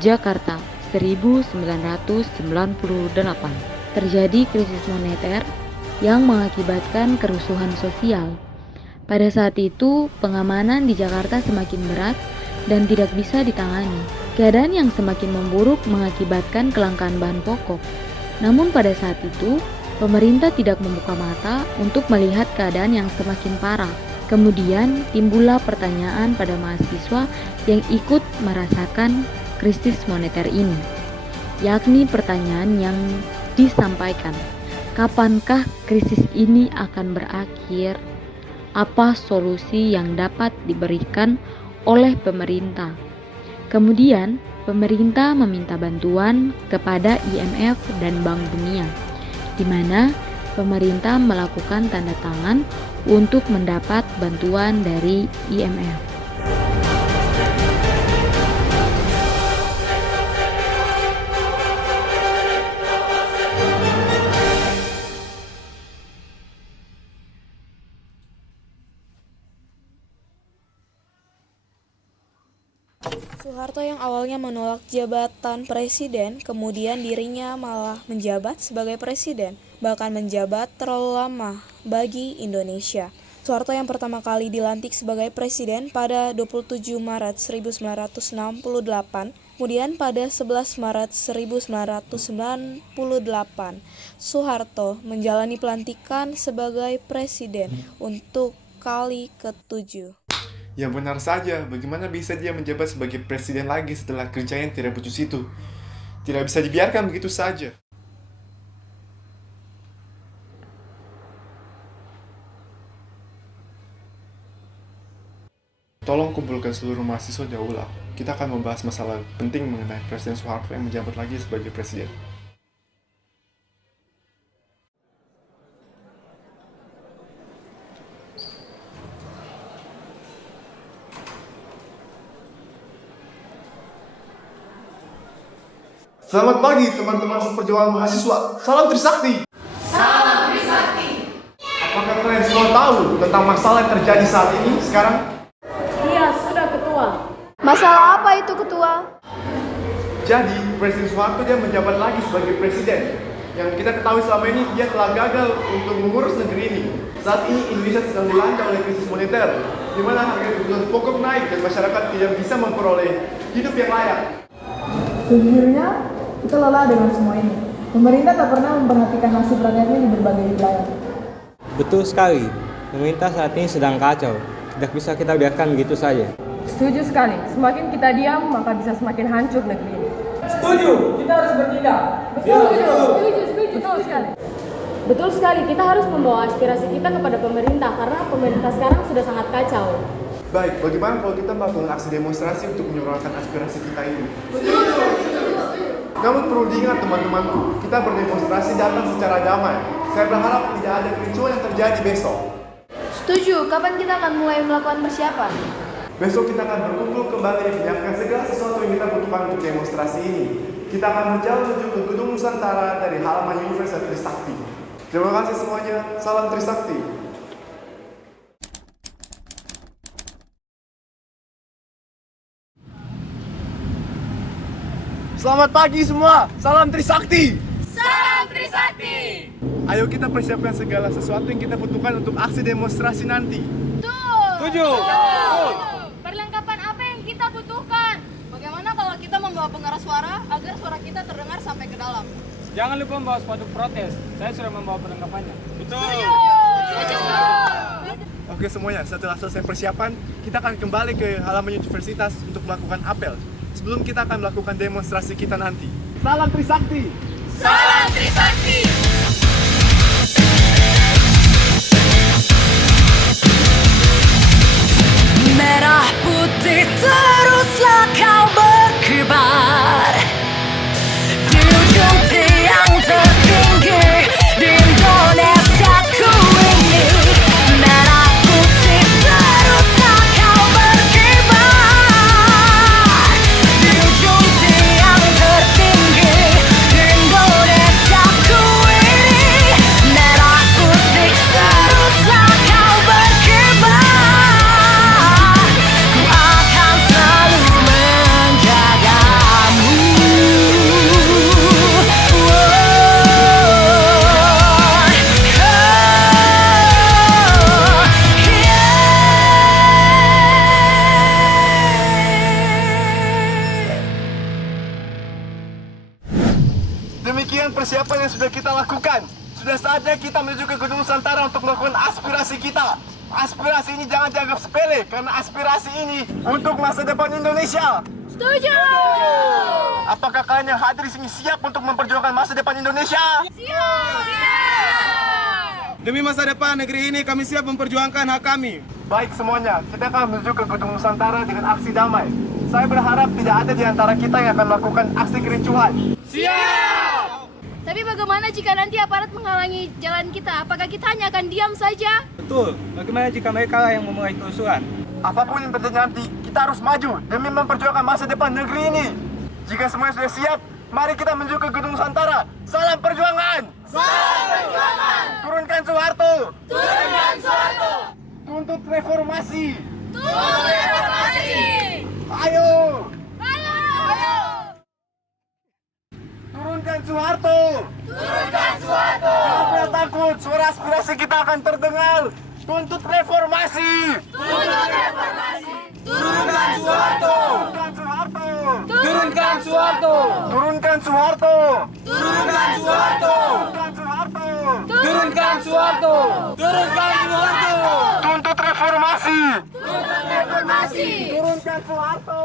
Jakarta 1998. Terjadi krisis moneter yang mengakibatkan kerusuhan sosial. Pada saat itu, pengamanan di Jakarta semakin berat dan tidak bisa ditangani. Keadaan yang semakin memburuk mengakibatkan kelangkaan bahan pokok. Namun pada saat itu, pemerintah tidak membuka mata untuk melihat keadaan yang semakin parah. Kemudian timbullah pertanyaan pada mahasiswa yang ikut merasakan krisis moneter ini, yakni pertanyaan yang disampaikan, kapankah krisis ini akan berakhir? Apa solusi yang dapat diberikan oleh pemerintah? Kemudian, pemerintah meminta bantuan kepada IMF dan Bank Dunia, di mana pemerintah melakukan tanda tangan untuk mendapat bantuan dari IMF. Soeharto yang awalnya menolak jabatan presiden, kemudian dirinya malah menjabat sebagai presiden, bahkan menjabat terlalu lama bagi Indonesia. Soeharto yang pertama kali dilantik sebagai presiden pada 27 Maret 1968, kemudian pada 11 Maret 1998, Soeharto menjalani pelantikan sebagai presiden untuk kali ke-7. Ya benar saja, bagaimana bisa dia menjabat sebagai presiden lagi setelah kerja yang tidak becus itu? Tidak bisa dibiarkan begitu saja. Tolong kumpulkan seluruh mahasiswa di aula. Kita akan membahas masalah penting mengenai Presiden Soeharto yang menjabat lagi sebagai presiden. Selamat pagi teman-teman seperjuangan mahasiswa. Salam Trisakti. Salam Trisakti. Apakah kalian semua tahu tentang masalah yang terjadi saat ini sekarang? Iya, sudah Ketua. Masalah apa itu Ketua? Jadi, Presiden Soeharto dia menjabat lagi sebagai presiden. Yang kita ketahui selama ini dia telah gagal untuk mengurus negeri ini. Saat ini Indonesia sedang dilanda oleh krisis moneter, di mana harga kebutuhan pokok naik dan masyarakat tidak bisa memperoleh hidup yang layak. Sejujurnya, kita lelah dengan semua ini. Pemerintah tak pernah memperhatikan nasib rakyatnya di berbagai wilayah. Betul sekali, pemerintah saat ini sedang kacau. Tidak bisa kita biarkan begitu saja. Setuju sekali. Semakin kita diam, maka bisa semakin hancur negeri ini. Setuju, kita harus bertindak. Betul sekali. Betul sekali, kita harus membawa aspirasi kita kepada pemerintah karena pemerintah sekarang sudah sangat kacau. Baik, bagaimana kalau kita melakukan aksi demonstrasi untuk menyuarakan aspirasi kita ini? Namun perlu diingat teman-temanku, kita berdemonstrasi datang secara damai. Saya berharap tidak ada kericuan yang terjadi besok. Setuju, kapan kita akan mulai melakukan persiapan? Besok kita akan berkumpul kembali dan menyiapkan segala sesuatu yang kita butuhkan untuk demonstrasi ini. Kita akan berjalan menuju ke Gedung Nusantara dari halaman Universitas Trisakti. Terima kasih semuanya, salam Trisakti. Selamat pagi semua, salam Trisakti. Salam Trisakti. Ayo kita persiapkan segala sesuatu yang kita butuhkan untuk aksi demonstrasi nanti. Setuju. Perlengkapan apa yang kita butuhkan? Bagaimana kalau kita membawa pengeras suara agar suara kita terdengar sampai ke dalam? Jangan lupa membawa sepatu protes. Saya sudah membawa perlengkapannya. Betul. Oke semuanya, setelah selesai persiapan, kita akan kembali ke halaman universitas untuk melakukan apel. Sebelum kita akan melakukan demonstrasi kita nanti. Salam Trisakti. Salam Trisakti. Merah putih teruslah kau berkibar di ujung tiang tertinggi di Indonesia ku ini. Merah putih teruslah kau berkibar di ujung tiang tertinggi di Indonesia ku ini. persiapan yang sudah kita lakukan. Sudah saatnya kita menuju ke Gedung Nusantara untuk melakukan aspirasi kita. Aspirasi ini jangan dianggap sepele, karena aspirasi ini untuk masa depan Indonesia. Setuju! Apakah kalian yang hadir di sini siap untuk memperjuangkan masa depan Indonesia? Siap! Demi masa depan negeri ini, kami siap memperjuangkan hak kami. Baik semuanya, kita akan menuju ke Gedung Nusantara dengan aksi damai. Saya berharap tidak ada di antara kita yang akan melakukan aksi kericuhan. Siap! Tapi bagaimana jika nanti aparat menghalangi jalan kita? Apakah kita hanya akan diam saja? Betul, bagaimana jika mereka yang memulai kerusuhan? Apapun yang terjadi nanti, kita harus maju demi memperjuangkan masa depan negeri ini. Jika semuanya sudah siap, mari kita menuju ke Gedung Nusantara. Salam perjuangan! Salam perjuangan! Turunkan Soeharto! Turunkan Soeharto! Tuntut reformasi! Tuntut reformasi! Ayo! Ayo! Ayo! Turunkan Soeharto! Turunkan Soeharto! Jangan pernah takut, suara aspirasi kita akan terdengar. Tuntut reformasi! Tuntut reformasi! Turunkan Soeharto! Turunkan Soeharto! Turunkan Soeharto! Turunkan Soeharto! Turunkan Soeharto! Turunkan Soeharto! Turunkan Soeharto! Turunkan Soeharto! Tuntut reformasi! Tuntut reformasi! Turunkan Soeharto!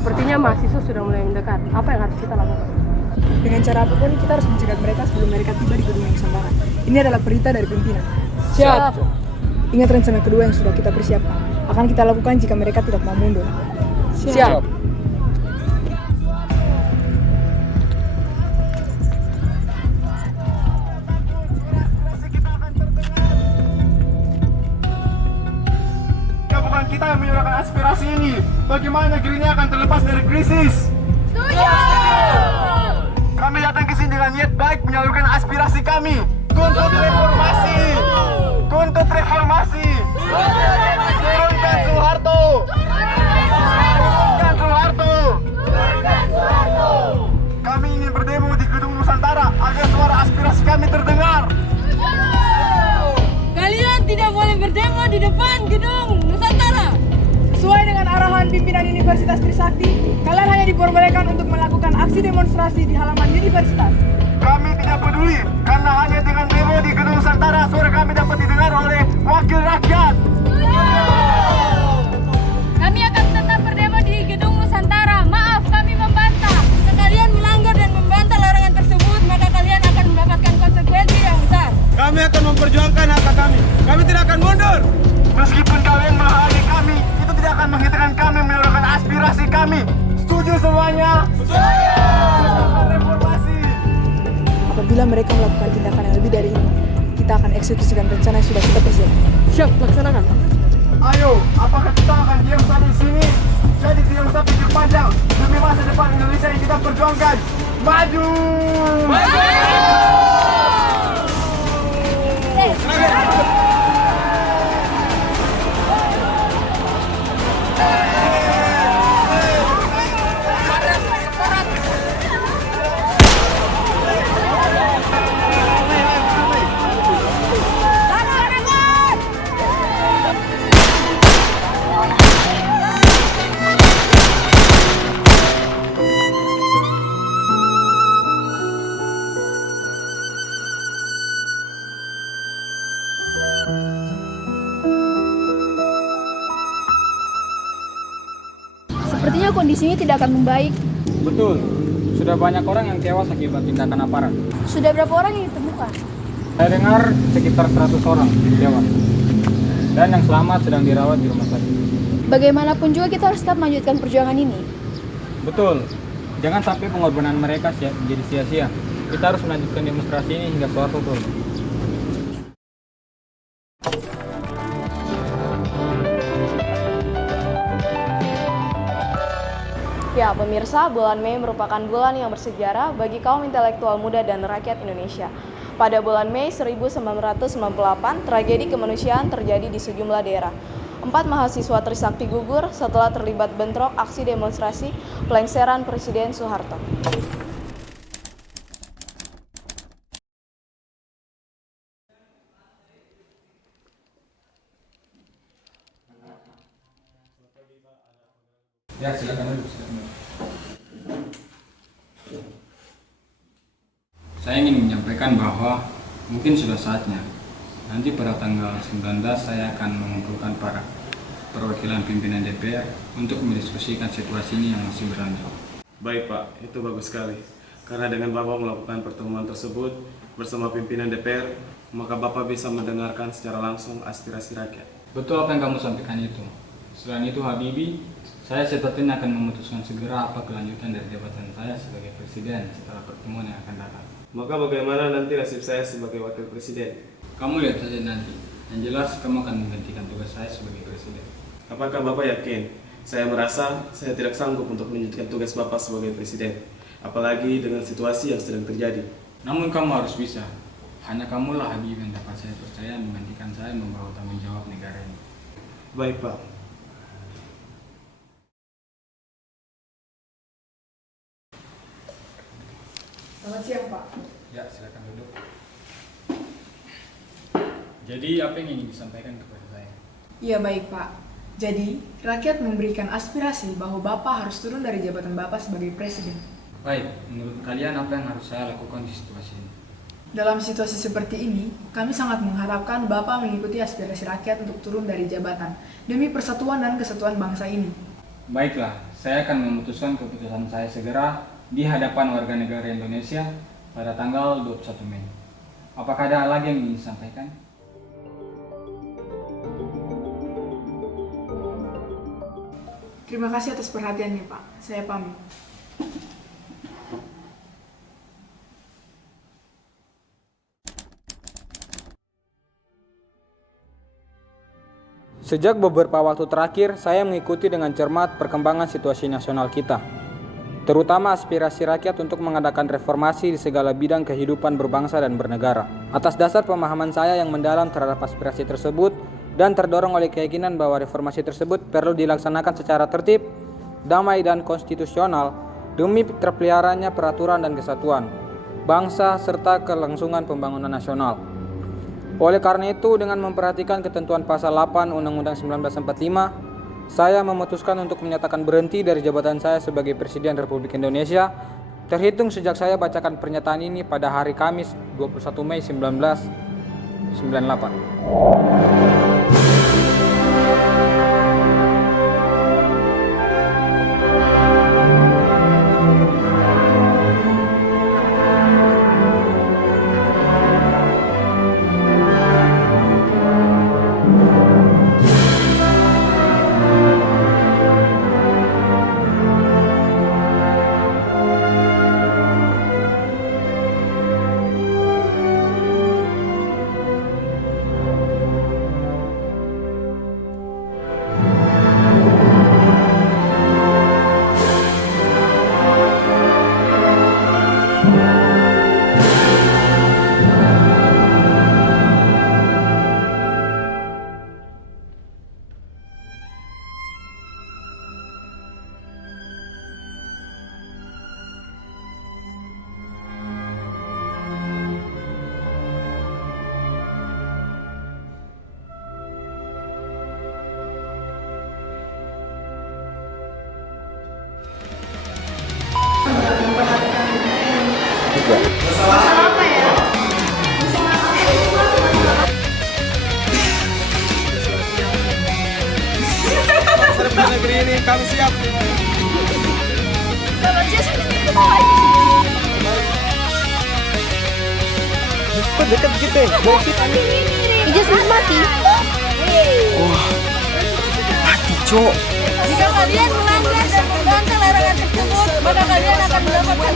Sepertinya mahasiswa sudah mulai mendekat. Apa yang harus kita lakukan? Dengan cara apapun kita harus mencegat mereka sebelum mereka tiba di Gedung Nusantara. Ini adalah perintah dari pimpinan. Siap! Ingat rencana kedua yang sudah kita persiapkan. Akan kita lakukan jika mereka tidak mau mundur. Siap! Bukan kita yang menyuarakan aspirasi ini. Bagaimana negeri ini akan terlepas dari krisis? Setuju! Kami datang ke sini dengan niat baik menyalurkan aspirasi kami. Tuntut reformasi! Tuntut reformasi! Turunkan Soeharto! Turunkan Soeharto! Kami ingin berdemo di Gedung Nusantara agar suara aspirasi kami terdengar. Kalian tidak boleh berdemo di depan Gedung Nusantara. Sesuai dengan arahan pimpinan Universitas Trisakti, kalian hanya diperbolehkan untuk melakukan aksi demonstrasi di halaman universitas. Kami tidak peduli, karena hanya dengan demo di Gedung Nusantara suara kami dapat didengar oleh wakil rakyat. Kami akan tetap berdemo di Gedung Nusantara. Maaf, kami membantah. Jika kalian melanggar dan membantah larangan tersebut, maka kalian akan mendapatkan konsekuensi yang besar. Kami akan memperjuangkan hak kami. Kami tidak akan mundur. Meskipun kalian menghalangi kami, itu tidak akan menghentikan kami menyuarakan aspirasi kami. Setuju semuanya? Setuju! Reformasi! Apabila mereka melakukan tindakan yang lebih dari ini, kita akan eksekusikan rencana yang sudah kita persiapkan. Siap, laksanakan. Ayo, apakah kita akan diam saja di sini? Jadi tidak usah pikir panjang demi masa depan Indonesia yang kita perjuangkan. Maju! Sepertinya kondisinya tidak akan membaik. Betul, sudah banyak orang yang tewas akibat tindakan aparat. Sudah berapa orang yang ditemukan? Saya dengar sekitar 100 orang tewas. Dan yang selamat sedang dirawat di rumah sakit. Bagaimanapun juga kita harus tetap melanjutkan perjuangan ini. Betul, jangan sampai pengorbanan mereka menjadi sia-sia. Kita harus melanjutkan demonstrasi ini hingga Soeharto turun. Ya, pemirsa, bulan Mei merupakan bulan yang bersejarah bagi kaum intelektual muda dan rakyat Indonesia. Pada bulan Mei 1998, tragedi kemanusiaan terjadi di sejumlah daerah. 4 mahasiswa Trisakti gugur setelah terlibat bentrok aksi demonstrasi pelengseran Presiden Soeharto. Ya, silakan dulu. Saya ingin menyampaikan bahwa mungkin sudah saatnya nanti pada tanggal 19 saya akan mengumpulkan para perwakilan pimpinan DPR untuk mendiskusikan situasi ini yang masih berlanjut. Baik Pak, itu bagus sekali. Karena dengan Bapak melakukan pertemuan tersebut bersama pimpinan DPR, maka Bapak bisa mendengarkan secara langsung aspirasi rakyat. Betul apa yang kamu sampaikan itu. Selain itu Habibie, saya sepertinya akan memutuskan segera apa kelanjutan dari jabatan saya sebagai presiden setelah pertemuan yang akan datang. Maka bagaimana nanti nasib saya sebagai wakil presiden? Kamu lihat saja nanti. Yang jelas kamu akan menggantikan tugas saya sebagai presiden. Apakah Bapak yakin? Saya merasa saya tidak sanggup untuk melanjutkan tugas Bapak sebagai presiden, apalagi dengan situasi yang sedang terjadi. Namun kamu harus bisa. Hanya kamulah Habibie yang dapat saya percaya menggantikan saya membawa tanggung jawab negara ini. Baik Pak. Selamat siang, Pak. Ya, silakan duduk. Jadi apa yang ingin disampaikan kepada saya? Iya, baik, Pak. Jadi, rakyat memberikan aspirasi bahwa Bapak harus turun dari jabatan Bapak sebagai presiden. Baik, menurut kalian apa yang harus saya lakukan di situasi ini? Dalam situasi seperti ini, kami sangat mengharapkan Bapak mengikuti aspirasi rakyat untuk turun dari jabatan demi persatuan dan kesatuan bangsa ini. Baiklah, saya akan memutuskan keputusan saya segera di hadapan warga negara Indonesia pada tanggal 21 Mei. Apakah ada lagi yang ingin disampaikan? Terima kasih atas perhatiannya, Pak. Saya pamit. Sejak beberapa waktu terakhir, saya mengikuti dengan cermat perkembangan situasi nasional kita, terutama aspirasi rakyat untuk mengadakan reformasi di segala bidang kehidupan berbangsa dan bernegara. Atas dasar pemahaman saya yang mendalam terhadap aspirasi tersebut dan terdorong oleh keyakinan bahwa reformasi tersebut perlu dilaksanakan secara tertib, damai dan konstitusional demi terpeliharanya peraturan dan kesatuan bangsa serta kelangsungan pembangunan nasional. Oleh karena itu, dengan memperhatikan ketentuan pasal 8 Undang-Undang 1945, saya memutuskan untuk menyatakan berhenti dari jabatan saya sebagai Presiden Republik Indonesia terhitung sejak saya bacakan pernyataan ini pada hari Kamis 21 Mei 1998. Negeri ini kami siap. Dekat kita. Ijazah mati. Wah, mati cok. Jika kalian melanggar dan membantah larangan tersebut, maka kalian akan mendapatkan